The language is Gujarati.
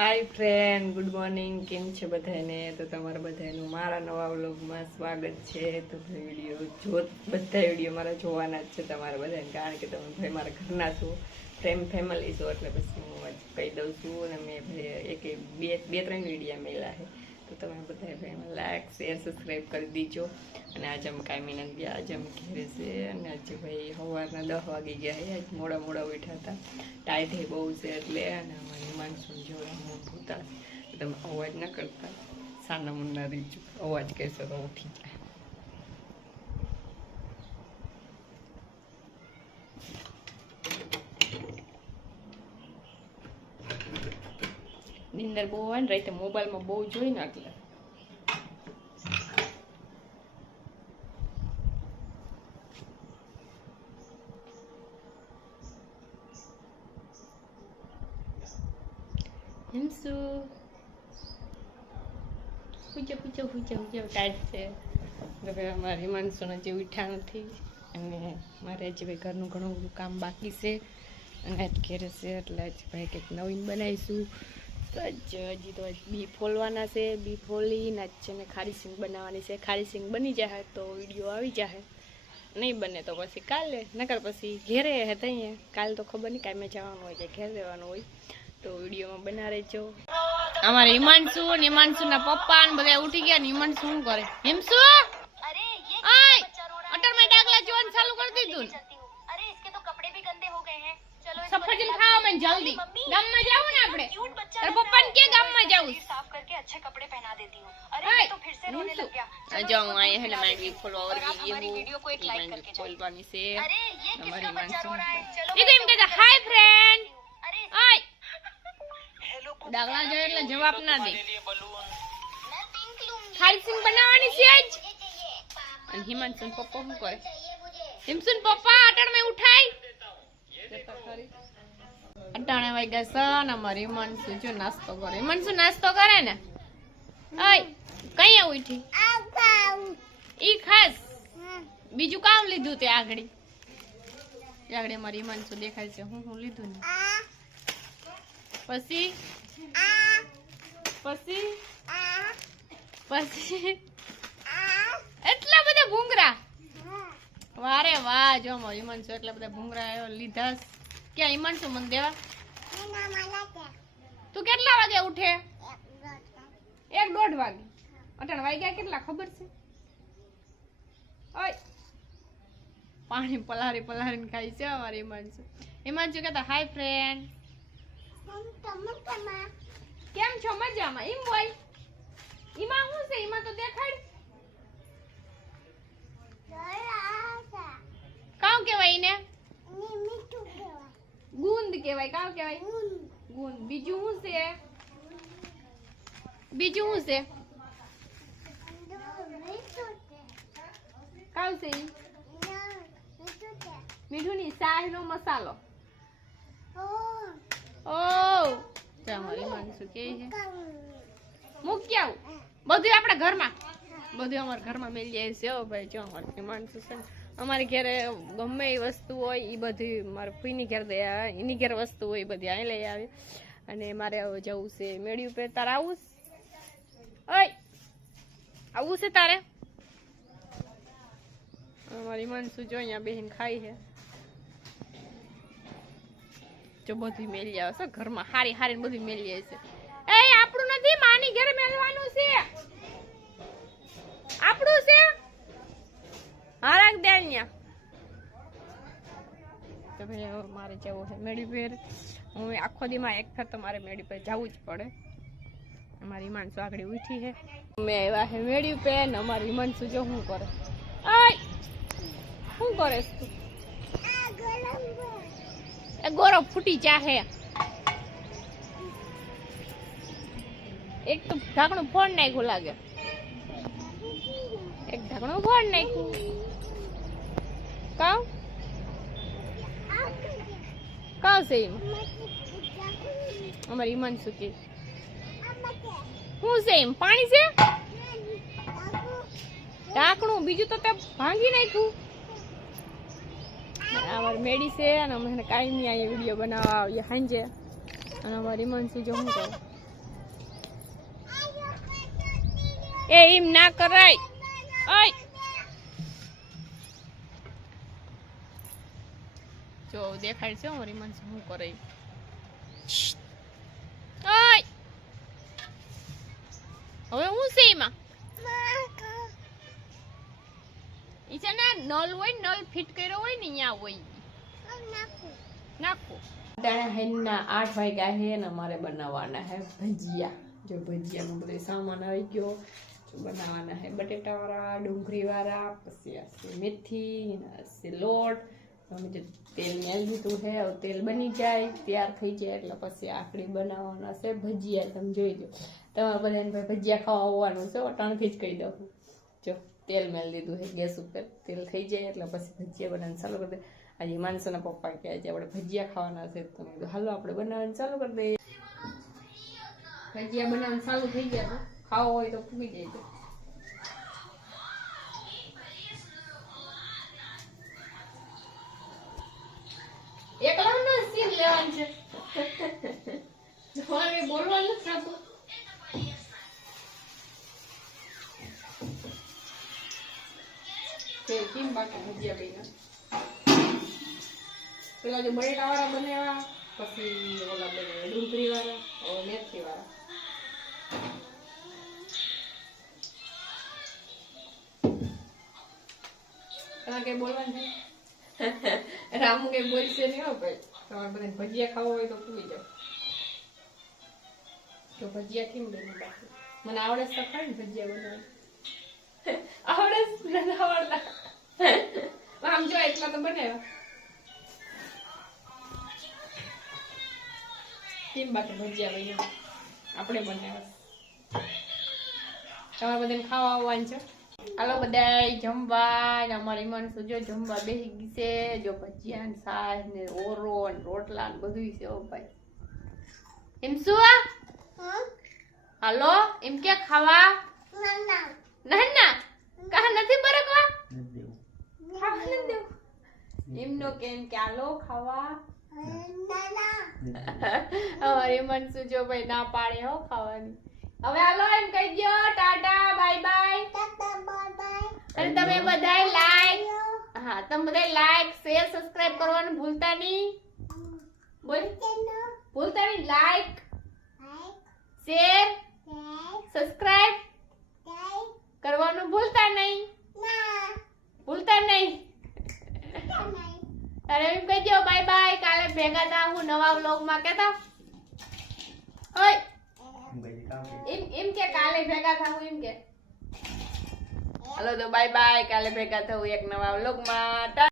હાય ફ્રેન્ડ, ગુડ મોર્નિંગ. કેમ છે બધાને? તો તમારા બધાનું મારા નવા વ્લોગમાં સ્વાગત છે. તો વિડીયો બધા વિડીયો મારા જોવાના જ છે તમારા બધાને, કારણ કે તમે ભાઈ મારા ઘરના છો, ફેમિલી છો, એટલે પછી હું કહી દઉં છું. અને મેં ભાઈ બે ત્રણ વિડીયો મળ્યા છે, તો તમે બધા ભાઈ લાઈક શેર સબસ્ક્રાઈબ કરી દીજો. અને આજે અમે કાંઈ મહિના ગયા, આજે અમે ઘેરે છે. અને આજે ભાઈ સવારના 10 વાગી ગયા છે. આજે મોડા ઉઠ્યા હતા, ટાઈટ બહુ છે એટલે. અને અમારી માનસૂન જોડા મોટું હતા, તમે અવાજ ના કરતા, સાના મુન્ના રીચું અવાજ કહેશો તો ઉઠી જાય. નિંદર બહુ હોય ને રાતે, મોબાઈલમાં બહુ જોઈ ને એટલે. હિમસુ પૂછો ટાઈટ છે. હવે અમારી હિમાંશુને જે ઉઠ્યા નથી, અને મારે હજી ભાઈ ઘરનું ઘણું બધું કામ બાકી છે. અને આજ ઘેરે છે એટલે આજ ભાઈ કંઈક નવીન બનાવીશું. તો હજી તો બી ફોલવાના છે, બી ફોલીને આજ છે ને ખારી સિંગ બનાવવાની છે. ખારી સિંગ બની જાય તો વિડીયો આવી જાય, નહીં બને તો પછી કાલે, નકર પછી ઘેરે હતા અહીંયા. કાલે તો ખબર નહીં, કાંઈ મેં જવાનું હોય કે ઘેર રહેવાનું હોય, તો વિડીયોમાં બના રહેજો. અમારે હિમાંશુ ને હિમાંશુના પપ્પા ને બધા ઉઠી ગયા ને હિમાંશુ શું કરે? હિમસુ અટરમાં ડાગલા જોવાનું ચાલુ કરી દીધું. સફરજન ખાવા મને જલ્દી, ગામમાં જાવું ને આપણે. તારા પપ્પાને કે ગામમાં જાવું સાફ करके अच्छे कपड़े पहना देती हूं. अरे तो फिर से रोने लग गया. जाऊं आए हैं ना, मैं भी फॉलोअर की ये वीडियो को एक लाइक करके बोलवानी से. अरे ये किसका बच्चा रो रहा है? चलो ये तो कहता हाय फ्रेंड. अरे हाय હેલો. ડાગલા જો એટલે જવાબ ના દે. मैं पिंक लूंगी. ખારી સિંગ બનાવવાની છે આજ. અને હિમાંશુ પપ્પા શું કરે? હિમસુ પપ્પા અટણ મે ઉઠાઈ અટાણે વાગ્યા સન. અમારી હિમાંશુ જો નાસ્તો કરે. હિમાંશુ નાસ્તો કરે ને. ઓય કઈ ઉઠી? ઈ ખાસ બીજું કામ લીધું તે આગળ અમારી હિમાંશુ દેખાય છે. હું લીધું ને પછી એટલા બધા ભૂંગરા. વારે વાહ, જો હિમાંશુ એટલા બધા ભૂંગરા લીધા. ક્યાં હિમાંશુ મને દેવા? તું કેટલા વાગે ઉઠે? 1-1:30 વાગે. અટણ વાગ્યા કેટલા ખબર છે? ઓય પાણી પલારીને ખાઈ છે અમારી હિમાંશુ. હિમાંશુ કહેતા હાય ફ્રેન્ડ. કેમ છો? મજામાં? ઈમ બોય. ઈમાં શું છે? ઈમાં તો દેખાડ. કામ કેવાય ને? ગુંદ કેવાય. કામ કેવાય ગુંદ. બીજું શું છે? કામ છે મીઠું ની શાહ નો મસાલો. અમારી માનસુ કે છે મૂકી આવું. બધું આપણા ઘરમાં, બધું અમારા ઘરમાં મળી જાય છે. ભાઈ જો અમારી માનસુ છે, અમારી ઘરે ગમે એ વસ્તુ હોય એ બધી મારા ફઈની ઘેર દે આવે, એની ઘેર વસ્તુ હોય એ બધી અહીં લઈ આવે. અને મારે હવે જવું છે મેળી ઉપર. તારે આવું? ઓય આવું છે તારે? અમારી માનસુ જો અહીંયા બેહીન ખાઈ છે. જો બધી મેલી આવે છે ઘરમાં, હારી બધી મેલી આવે છે. એ આપણું નથી, માની ઘરે મેલવાનું છે. આપણું છે. હારાક દેણ્યા. તો ભાઈ મારે જવું છે મેળી પર. હું આખો દીમાં એક ફેર તો મારે મેળી પર જવું જ પડે. અમારી હિમાંશુ આગળ ઉઠી છે. મેં આવ્યા છે મેળી પર ને અમારી હિમાંશુ જો શું કરે. આય શું કરે તું? ગોરો ફૂટી જાહે. એક તો ઢાંકણું ફોડ નાખ્યું લાગે. એક ઢાંકણું ફોડ નાખ્યું. કાવ છે અમારી હિમાંશુ કે શું છે? એમ પાણી છે ઢાંકણું. બીજું તો તે ભાંગી નાખ્યું. અમારી મેડી છે અને અમે કાયમી અહીંયા વિડીયો બનાવવા આવીએ સાંજે. અને અમારી હિમાંશુ જો શું કરે એ એમ ના કરાય. ઓય જો દેખાય છે મારી મન શું કરે. ઓય હવે હું છે એમાં ઈ છે ને નલ હોય નલ ફિટ કર્યો હોય ને અહીંયા હોય નાખો. હેના 8 વાગ્યા હે ને અમારે બનાવવાના હે ભજીયા. જો ભજીયાનો બધો સામાન આવી ગયો. બનાવવાના હે બટેટા વાળા, ડુંગળી વાળા, પછી મેથી, લોટ. અમે જે તેલ મેળ દીધું છે, હવે તેલ બની જાય તૈયાર થઈ જાય એટલે પછી આખડી બનાવવાના છે ભજીયા. તમે જોઈ દો. તમારે બધાને ભાઈ ભજીયા ખાવા આવવાનું છે, અટાણથી જ કહી દઉં. જો તેલ મેળ દીધું છે ગેસ ઉપર, તેલ થઈ જાય એટલે પછી ભજીયા બનાવવાનું ચાલુ કરી દે. આજે માનસોના પપ્પા કહે છે આપણે ભજીયા ખાવાના છે, તો હાલો આપણે બનાવવાનું ચાલુ કરી દઈએ. ભજીયા બનાવવાનું ચાલુ થઈ ગયા, ખાવો હોય તો પૂગી જાય. તો એકલા નો સીન લેવાનું છે, જોવાને બોલવાનું જ થતું. તેલ કેમ બાકી ભજીયા બન્યા. પેલા જો બટેટા વાળા બનાવ્યા, પછી ઓલા બનાવ્યા ડુંગળી વાળા, મેથી વાળા. તમારે કઈ બોલવાનું છે? રામુ કઈ બોલશે નહીં હો ભાઈ. તમારે બધા ભજીયા ખાવા હોય તો પૂરી જાવ. તો ભજીયા કેમ બને બાકી મને આવડે તો ખરી ને ભજીયા બનાવવાનું. આવડે નથી આવડતા. આમ જો એટલા તો બનાવ્યા. કેમ બાકી ભજીયા બન્યા આપણે બનાવ્યા. તમારે બધાને ખાવા આવવાનું છે. હાલો બધા જમવા. અમારી મનસુ જો જમવા બેસી ગઈ છે. જો ભજીયા ને છાશ ને ઓરો ને રોટલા ને બધું છે. ઓ ભાઈ એમ શું હાલો એમ કે ખાવા ના કા નથી બરકવા ખાવા નથી દેવું એમનો કેમ કે હાલો ખાવા. અમારી મનસુ જો ભાઈ ના પાડે હો ખાવાની. હવે હાલો એમ કહી દો ટાટા બાય બાય. અને તમે બધાય લાઈક, હા તમે બધાય લાઈક શેર સબસ્ક્રાઇબ કરવાનું ભૂલતા નહીં. બોલ ભૂલતા નહીં. લાઈક શેર સબસ્ક્રાઇબ કરવાનું ભૂલતા નહીં. ભૂલતા નહીં. અરે એમ કહી દો બાય બાય. કાલે ભેગા થા હું નવા વ્લોગમાં કેતા ઓય એમ કે કાલે ભેગા થાવું એમ કે. હાલો તો બાય બાય. કાલે ભેગા થવું એક નવા વ્લોગમાં.